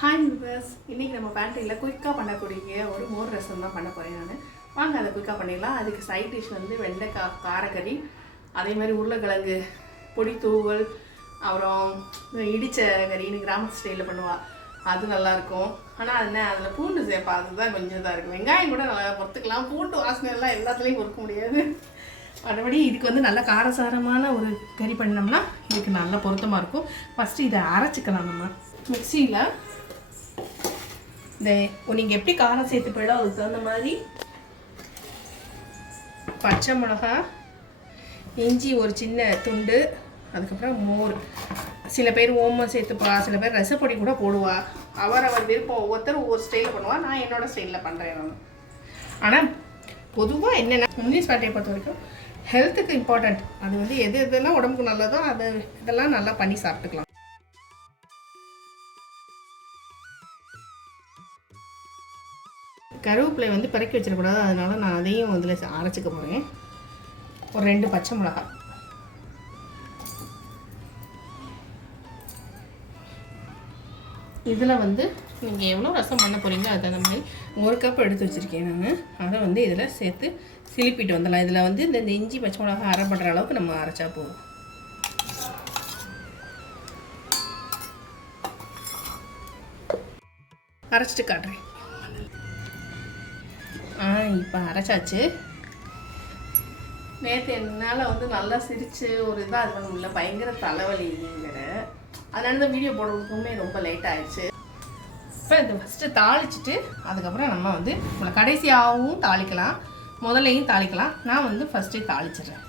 Hi viewers இன்றைக்கி நம்ம பேண்ட்ரியில் குயிக்காக பண்ணக்கூடிய ஒரு மோர் ரசம் தான் பண்ண போகிறேன் நான். வாங்க அதை குயிக்காக பண்ணிடலாம். அதுக்கு சைட் டிஷ் வந்து வெண்டைக்காய் காரக்கறி அதே மாதிரி உருளைக்கிழங்கு பொடி தூவல் அப்புறம் இடித்த கறின்னு கிராமத்து ஸ்டைலில் பண்ணுவாள் அது நல்லாயிருக்கும் ஆனால் அது என்ன அதில் பூண்டு சேர்ப்பா. அதுதான் கொஞ்சம் இதாக இருக்கும். வெங்காயம் கூட நல்லா பொறுத்துக்கலாம் பூண்டு வாசனை எல்லாம் எல்லாத்துலேயும் பொறுக்க முடியாது. மற்றபடி இதுக்கு வந்து நல்ல காரசாரமான ஒரு கறி பண்ணோம்னா இதுக்கு நல்ல பொருத்தமாக இருக்கும். ஃபஸ்ட்டு இதை அரைச்சிக்கலாம் நம்ம. மிக்சியில் இந்த நீங்கள் எப்படி காரம் சேர்த்து போயிடும் அதுக்கு தகுந்த மாதிரி பச்சை மிளகா இஞ்சி ஒரு சின்ன துண்டு அதுக்கப்புறம் மோர். சில பேர் ஓமம் சேர்த்துப்பா சில பேர் ரசப்பொடி கூட போடுவா. அவர் விருப்பம் ஒவ்வொருத்தரும் ஒவ்வொரு ஸ்டைலில் பண்ணுவா நான் என்னோட ஸ்டைலில் பண்ணுறேன் நான். ஆனால் பொதுவாக என்னென்ன முனிசிபாலிட்டியை பொறுத்த வரைக்கும் ஹெல்த்துக்கு இம்பார்ட்டண்ட் அது வந்து எது எதெல்லாம் உடம்புக்கு நல்லதோ அது இதெல்லாம் நல்லா பண்ணி சாப்பிட்டுக்கலாம். கருவேப்பிலை வந்து பிறக்கி வச்சிடக்கூடாது. அதனால நான் அதையும் அதில் அரைச்சிக்க போகிறேன் ஒரு ரெண்டு பச்சை மிளகாய் இதில் வந்து நீங்கள் எவ்வளோ ரசம் பண்ண போகிறீங்களோ அது அந்த மாதிரி ஒரு கப் எடுத்து வச்சுருக்கேன் நான். அதை வந்து இதில் சேர்த்து சிலிப்பிட்டு வந்துடலாம். இதில் வந்து இந்த இந்த இஞ்சி பச்சை மிளகாய் அரைப்படுற அளவுக்கு நம்ம அரைச்சா போதும். அரைச்சிட்டு காட்டுறேன். இப்போ அரைச்சாச்சு. நேற்று என்னால் வந்து நல்லா சிரித்து ஒரு இதாக இது பண்ண முடியல. பயங்கர தலைவலிங்கிற. அதனால தான் வீடியோ போடுறதுக்குமே ரொம்ப லேட் ஆயிடுச்சு. இப்போ இது ஃபஸ்ட்டு தாளிச்சிட்டு அதுக்கப்புறம் நம்ம வந்து உங்களை கடைசியாகவும் தாளிக்கலாம். முதல்லையும் தாளிக்கலாம். நான் வந்து ஃபஸ்ட்டே தாளிச்சிடுறேன்.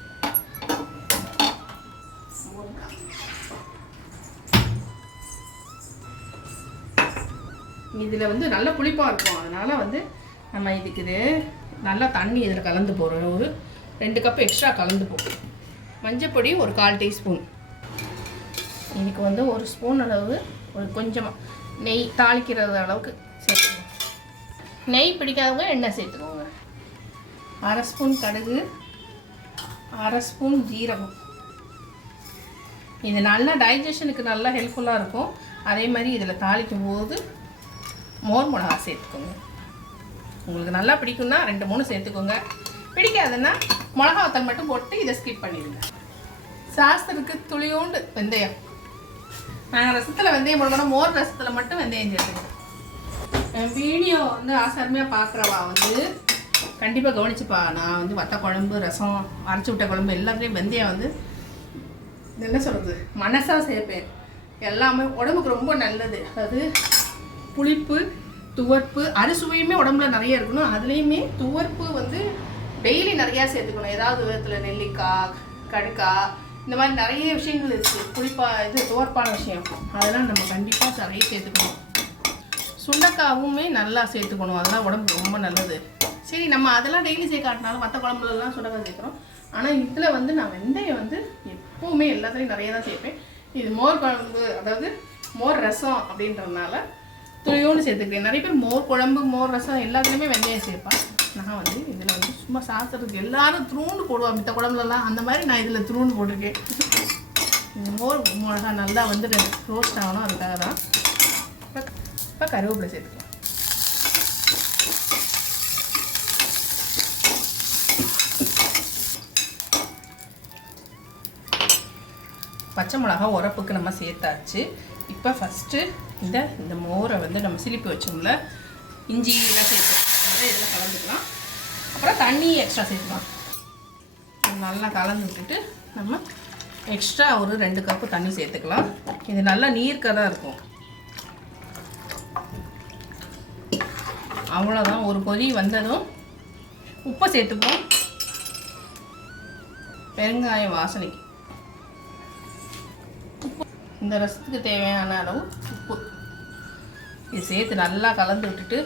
இதில் வந்து நல்ல புளிப்பாக இருக்கும். அதனால் வந்து நம்ம இதுக்கு இது நல்லா தண்ணி இதில் கலந்து போடுறோம் ஒரு ரெண்டு கப் எக்ஸ்ட்ரா கலந்து போடுறோம் மஞ்சப்பொடி ஒரு கால் டீஸ்பூன். இதுக்கு வந்து ஒரு ஸ்பூன் அளவு ஒரு கொஞ்சமாக நெய் தாளிக்கிறது அளவுக்கு சேர்த்துக்கோங்க. நெய் பிடிக்காதவங்க எண்ணெய் சேர்த்துக்கோங்க. அரை ஸ்பூன் கடுகு அரை ஸ்பூன் ஜீரகம். இது நல்லா டைஜஷனுக்கு நல்லா ஹெல்ப்ஃபுல்லாக இருக்கும். அதே மாதிரி இதில் தாளிக்கும் போது மோர் மிளகா சேர்த்துக்கோங்க. உங்களுக்கு நல்லா பிடிக்கும்னா ரெண்டு மூணு சேர்த்துக்கோங்க. பிடிக்காதுன்னா மிளகா வத்தல் மட்டும் போட்டு இதை ஸ்கிப் பண்ணிடுங்க. சாஸ்திரத்துக்கு துளியோண்டு வெந்தயம். நாங்கள் ரசத்தில் வெந்தயம் போடணும் மோர் ரசத்தில் மட்டும் வெந்தயம் சேர்த்துக்கோங்க. என் வீடியோ வந்து ஆசாரமையாக பார்க்குறவா வந்து கண்டிப்பாக கவனிச்சுப்பா. நான் வந்து வத்த குழம்பு ரசம் அரைச்சி விட்ட குழம்பு எல்லாத்துலேயும் வெந்தயம் வந்து என்ன சொல்கிறது மனசாக சேர்ப்பேன். எல்லாமே உடம்புக்கு ரொம்ப நல்லது. அதாவது புளிப்பு துவர்ப்பு அறுசுவையுமே உடம்புல நிறைய இருக்கணும். அதுலேயுமே துவர்ப்பு வந்து டெய்லி நிறையா சேர்த்துக்கணும். ஏதாவது விதத்தில் நெல்லிக்காய் கடுக்காய் இந்த மாதிரி நிறைய விஷயங்கள் இருக்குது குறிப்பாக இது துவர்ப்பான விஷயம். அதெல்லாம் நம்ம கண்டிப்பாக நிறைய சேர்த்துக்கணும். சுண்டக்காவுமே நல்லா சேர்த்துக்கணும். அதெல்லாம் உடம்புக்கு ரொம்ப நல்லது. சரி நம்ம அதெல்லாம் டெய்லி சேர்க்காட்டினாலும் மற்ற குழம்புலலாம் சுண்டக்காய் சேர்க்குறோம். ஆனால் இதில் வந்து நான் வெந்தயம் வந்து எப்போவுமே எல்லாத்துலேயும் நிறைய தான் சேர்ப்பேன். இது மோர் குழம்பு அதாவது மோர் ரசம் அப்படின்றதுனால துளியோடு சேர்த்துக்கிறேன் நிறைய பேர் மோர் குழம்பு மோர் ரசம் எல்லாத்துலேயுமே வெந்தயம் சேர்ப்பேன் நான் வந்து இதில் வந்து சும்மா சாப்பிட்றதுக்கு எல்லாரும் த்ரூண்டு போடுவாங்க. மித்த குழம்புலலாம் அந்த மாதிரி நான் இதில் த்ரூண்டு போட்டிருக்கேன். இந்த மோர் மிளகா நல்லா வந்து ரோஸ்ட் ஆகணும். அதுக்காக தான் இப்போ இப்போ கருவேப்பிலை சேர்த்துக்கலாம். பச்சை மிளகா உரப்புக்கு நம்ம சேர்த்தாச்சு. இப்போ ஃபஸ்ட்டு இந்த இந்த மோரை வந்து நம்ம சிலிப்பி வச்சோம்ல இஞ்சி எல்லாம் சேர்த்து. இதெல்லாம் இதில் கலந்துக்கலாம். அப்புறம் தண்ணி எக்ஸ்ட்ரா சேர்த்துக்கலாம். நல்லா கலந்து விட்டுட்டு நம்ம எக்ஸ்ட்ரா ஒரு ரெண்டு கப்பு தண்ணி சேர்த்துக்கலாம். இது நல்லா நீர்க்கதாக இருக்கும். அவ்வளோதான் ஒரு கொதி வந்ததும் உப்பை சேர்த்துப்போம். பெருங்காயம் வாசனைக்கு. இந்த ரசத்துக்கு தேவையான அளவு உப்பு. இது சேர்த்து நல்லா கலந்து விட்டுட்டு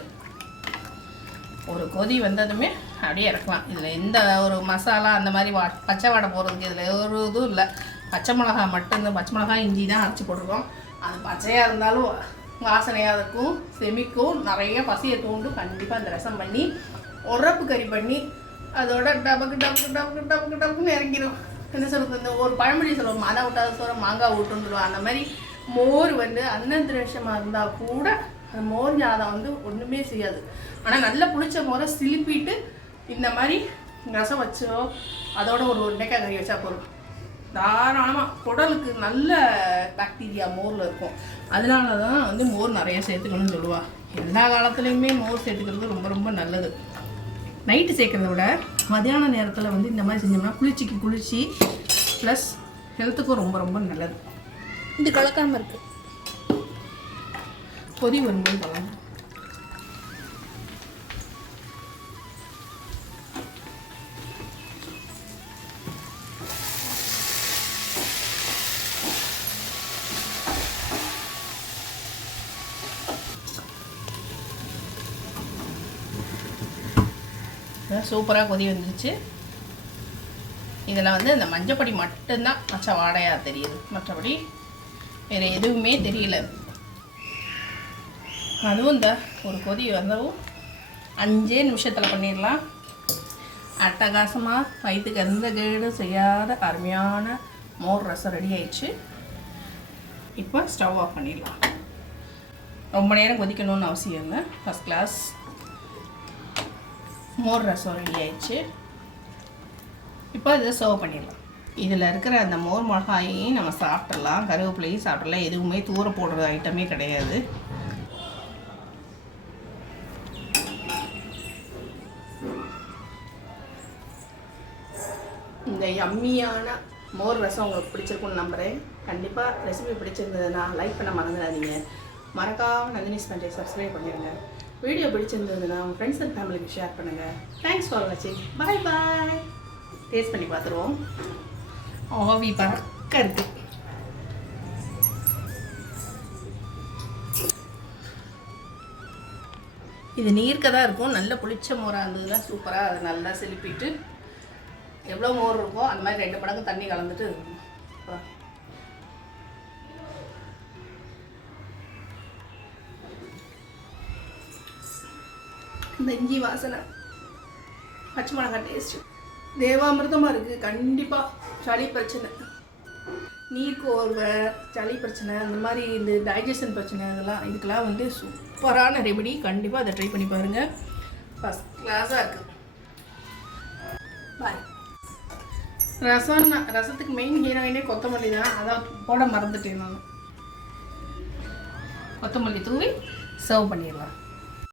ஒரு கொதி வந்ததுமே அப்படியே இறக்கலாம். இதில் எந்த ஒரு மசாலா அந்த மாதிரி வா பச்சை வாடை போடுறதுக்கு இதில் ஒரு இதுவும் இல்லை. பச்சை மிளகா மட்டும்தான் பச்சை மிளகா இஞ்சி தான் அரைச்சி போட்டிருக்கோம். அது பச்சையாக இருந்தாலும் வாசனையாக இருக்கும் செமிக்கும். நிறைய பசியை தூண்டும். கண்டிப்பாக அந்த ரசம் பண்ணி உரப்பு கறி பண்ணி அதோட டபக்கு டபக்கு டபக்கு டபக்கு டபக்குன்னு இறங்கிடும் என்ன சொல்கிறது இந்த ஒரு பழமொழி சொல்லுவோம் மாதா விட்டாத சோற மாங்காய் விட்டுன்னு சொல்லுவோம். அந்த மாதிரி மோர் வந்து அன்னந்திரஷமாக இருந்தால் கூட மோர் ஞாதம் வந்து ஒன்றுமே செய்யாது. ஆனால் நல்லா புளிச்ச மோரை சிலிப்பிட்டு இந்த மாதிரி ரசம் வச்சோ அதோட ஒரு வெண்டைக்காய் கறி வச்சா போதும். தாராளமாக குடலுக்கு நல்ல பாக்டீரியா மோரில் இருக்கும். அதனால தான் வந்து மோர் நிறைய சேர்த்துக்கணும்னு சொல்லுவாள் எல்லா காலத்துலேயுமே மோர் சேர்த்துக்கிறது ரொம்ப ரொம்ப நல்லது. நைட்டு சேர்க்குறத விட மதியான நேரத்தில் வந்து இந்த மாதிரி செஞ்சோம்னா குளிர்ச்சிக்கு குளிர்ச்சி ப்ளஸ் ஹெல்த்துக்கும் ரொம்ப ரொம்ப நல்லது. இது கலக்காமல் இருக்குது கொதி வரும்போது கலந்து சூப்பராக கொதி வந்துருச்சு. இதில் வந்து இந்த மஞ்சப்பொடி மட்டும்தான். மச்ச வாடையாக தெரியுது. மற்றபடி வேறு எதுவுமே தெரியல. அதுவும் இந்த ஒரு கொதி வந்தவும் அஞ்சே நிமிஷத்தில் பண்ணிடலாம். அட்டகாசமாக வயிற்றுக்கு எந்த கேடும் செய்யாத அருமையான மோர் ரசம் ரெடி ஆயிடுச்சு. இப்போ ஸ்டவ் ஆஃப் பண்ணிடலாம். ரொம்ப நேரம் கொதிக்கணும்னு அவசியம் இல்லை. ஃபஸ்ட் கிளாஸ் மோர் ரசம் ரெடி ஆயிடுச்சு. இப்போ இதை சர்வ் பண்ணிடலாம். இதில் இருக்கிற அந்த மோர் மிளகாயையும் நம்ம சாப்பிட்றலாம் கருவேப்பிலையும் சாப்பிட்றலாம் எதுவுமே தூர போடுற ஐட்டமே கிடையாது. இந்த யம்மியான மோர் ரசம் உங்களுக்கு பிடிச்சிருக்குன்னு நம்புகிறேன் கண்டிப்பாக ரெசிபி பிடிச்சிருந்ததுன்னா லைக் பண்ண மறந்துடாதீங்க. மறக்காம நந்தினி ஸ்பெண்டை சப்ஸ்கிரைப் பண்ணிடுங்க வீடியோ பிடிச்சிருந்ததுன்னா உங்கள் ஃப்ரெண்ட்ஸ் அண்ட் ஃபேமிலிக்கு ஷேர் பண்ணுங்கள் தேங்க்ஸ் ஃபார் வாட்சிங் பாய் பாய் டேஸ்ட் பண்ணி பார்த்துருவோம். ஆவி பறக்க இருக்கு. இது நீர்க்க தான் இருக்கும். நல்ல புளிச்ச மோராக இருந்ததுன்னா சூப்பராக அதை நல்லா செலுப்பிட்டு எவ்வளோ மோர் இருக்கோ அந்த மாதிரி ரெண்டு மடங்கு தண்ணி கலந்துட்டு இந்த இஞ்சி வாசனை. பச்சை மிளகாய் டேஸ்ட்டு தேவாமிர்தமாக இருக்குது கண்டிப்பாக சளி பிரச்சனை. நீர் கோர்வை சளி பிரச்சனை அந்த மாதிரி இந்த டைஜஷன் பிரச்சனை இதெல்லாம் இதுக்கெல்லாம் வந்து சூப்பரான ரெமெடி கண்டிப்பாக அதை ட்ரை பண்ணி பாருங்கள் ஃபஸ்ட் கிளாஸாக இருக்குது பாய் ரசம் ரசத்துக்கு மெயின் ஹீரோயினே கொத்தமல்லி தான். அதான் போட மறந்துட்டேன் நான். கொத்தமல்லி தூவி சர்வ் பண்ணிடலாம்.